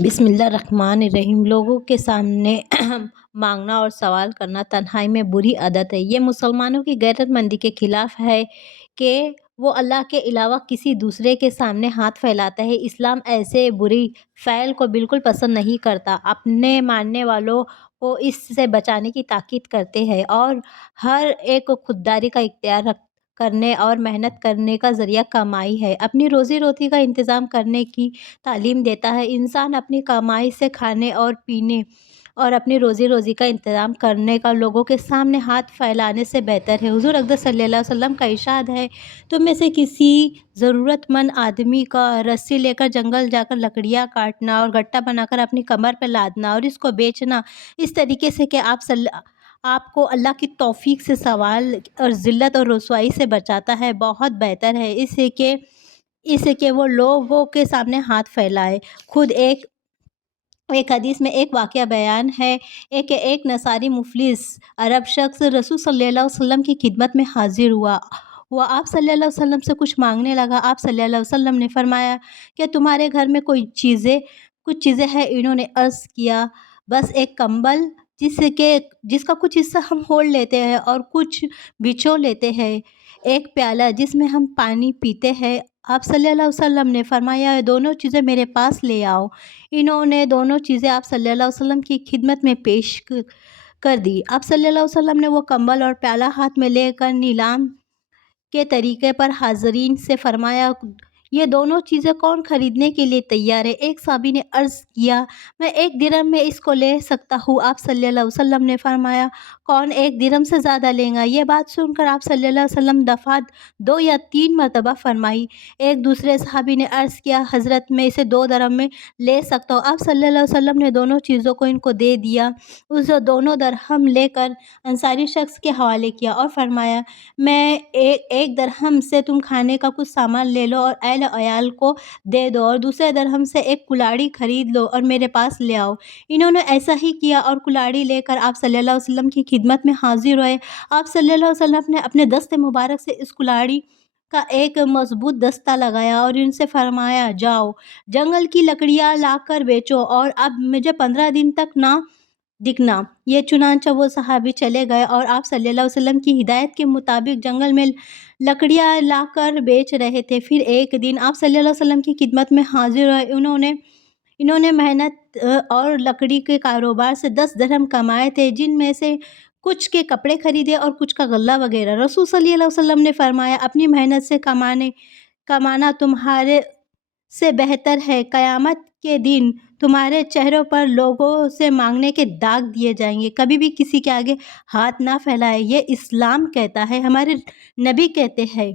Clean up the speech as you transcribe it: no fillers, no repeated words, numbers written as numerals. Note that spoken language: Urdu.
بسم اللہ الرحمن الرحیم۔ لوگوں کے سامنے مانگنا اور سوال کرنا تنہائی میں بری عادت ہے۔ یہ مسلمانوں کی غیرت مندی کے خلاف ہے کہ وہ اللہ کے علاوہ کسی دوسرے کے سامنے ہاتھ پھیلاتا ہے۔ اسلام ایسے برے فعل کو بالکل پسند نہیں کرتا، اپنے ماننے والوں کو اس سے بچانے کی تاکید کرتے ہیں اور ہر ایک کو خودداری کا اختیار کرنے اور محنت کرنے کا ذریعہ کمائی ہے، اپنی روزی روٹی کا انتظام کرنے کی تعلیم دیتا ہے۔ انسان اپنی کمائی سے کھانے اور پینے اور اپنی روزی روٹی کا انتظام کرنے کا لوگوں کے سامنے ہاتھ پھیلانے سے بہتر ہے۔ حضور اقدس صلی اللہ علیہ وسلم کا ارشاد ہے، تم میں سے کسی ضرورت مند آدمی کا رسی لے کر جنگل جا کر لکڑیاں کاٹنا اور گٹھا بنا کر اپنی کمر پر لادنا اور اس کو بیچنا اس طریقے سے کہ آپ کو اللہ کی توفیق سے سوال اور ذلت اور رسوائی سے بچاتا ہے، بہت بہتر ہے اس سے کہ وہ لوگوں کے سامنے ہاتھ پھیلائے۔ خود ایک حدیث میں ایک واقعہ بیان ہے کہ ایک نصاری مفلس عرب شخص رسول صلی اللہ علیہ وسلم کی خدمت میں حاضر ہوا۔ وہ آپ صلی اللہ علیہ وسلم سے کچھ مانگنے لگا۔ آپ صلی اللہ علیہ وسلم نے فرمایا کہ تمہارے گھر میں کچھ چیزیں ہیں؟ انہوں نے عرض کیا، بس ایک کمبل جس کا کچھ حصہ ہم اوڑھ لیتے ہیں اور کچھ بچھو لیتے ہیں، ایک پیالہ جس میں ہم پانی پیتے ہیں۔ آپ صلی اللہ علیہ وسلم نے فرمایا، یہ دونوں چیزیں میرے پاس لے آؤ۔ انہوں نے دونوں چیزیں آپ صلی اللہ علیہ وسلم کی خدمت میں پیش کر دی۔ آپ صلی اللہ علیہ وسلم نے وہ کمبل اور پیالہ ہاتھ میں لے کر نیلام کے طریقے پر حاضرین سے فرمایا، یہ دونوں چیزیں کون خریدنے کے لیے تیار ہے؟ ایک صحابی نے عرض کیا، میں 1 درہم میں اس کو لے سکتا ہوں۔ آپ صلی اللہ علیہ وسلم نے فرمایا، کون 1 درہم سے زیادہ لے گا؟ یہ بات سن کر آپ صلی اللہ علیہ وسلم دفعات 2 یا 3 مرتبہ فرمائی۔ ایک دوسرے صحابی نے عرض کیا، حضرت میں اسے 2 درہم میں لے سکتا ہوں۔ آپ صلی اللہ علیہ وسلم نے دونوں چیزوں کو ان کو دے دیا۔ اسے 2 درہم لے کر انصاری شخص کے حوالے کیا اور فرمایا، میں 1 درہم سے تم کھانے کا کچھ سامان لے لو اور اہل عیال کو دے دو اور دوسرے درہم سے ایک کلاڑی خرید لو اور میرے پاس لے آؤ۔ انہوں نے ایسا ہی کیا اور کلاڑی لے کر آپ صلی اللہ علیہ وسلم کی خدمت میں حاضر ہوئے۔ آپ صلی اللہ علیہ وسلم نے اپنے دست مبارک سے اس کلاڑی کا ایک مضبوط دستہ لگایا اور ان سے فرمایا، جاؤ جنگل کی لکڑیاں لا کر بیچو اور اب مجھے 15 دن تک نہ دکھنا۔ یہ چنانچہ وہ صحابی چلے گئے اور آپ صلی اللہ علیہ وسلم کی ہدایت کے مطابق جنگل میں لکڑیاں لا کر بیچ رہے تھے۔ پھر ایک دن آپ صلی اللہ علیہ وسلم کی خدمت میں حاضر ہوئے۔ انہوں نے محنت اور لکڑی کے کاروبار سے 10 درہم کمائے تھے، جن میں سے کچھ کے کپڑے خریدے اور کچھ کا غلہ وغیرہ۔ رسول صلی اللہ علیہ وسلم نے فرمایا، اپنی محنت سے کمانا تمہارے سے بہتر ہے۔ قیامت کے دن تمہارے چہروں پر لوگوں سے مانگنے کے داغ دیے جائیں گے۔ کبھی بھی کسی کے آگے ہاتھ نہ پھیلائے، یہ اسلام کہتا ہے، ہمارے نبی کہتے ہیں۔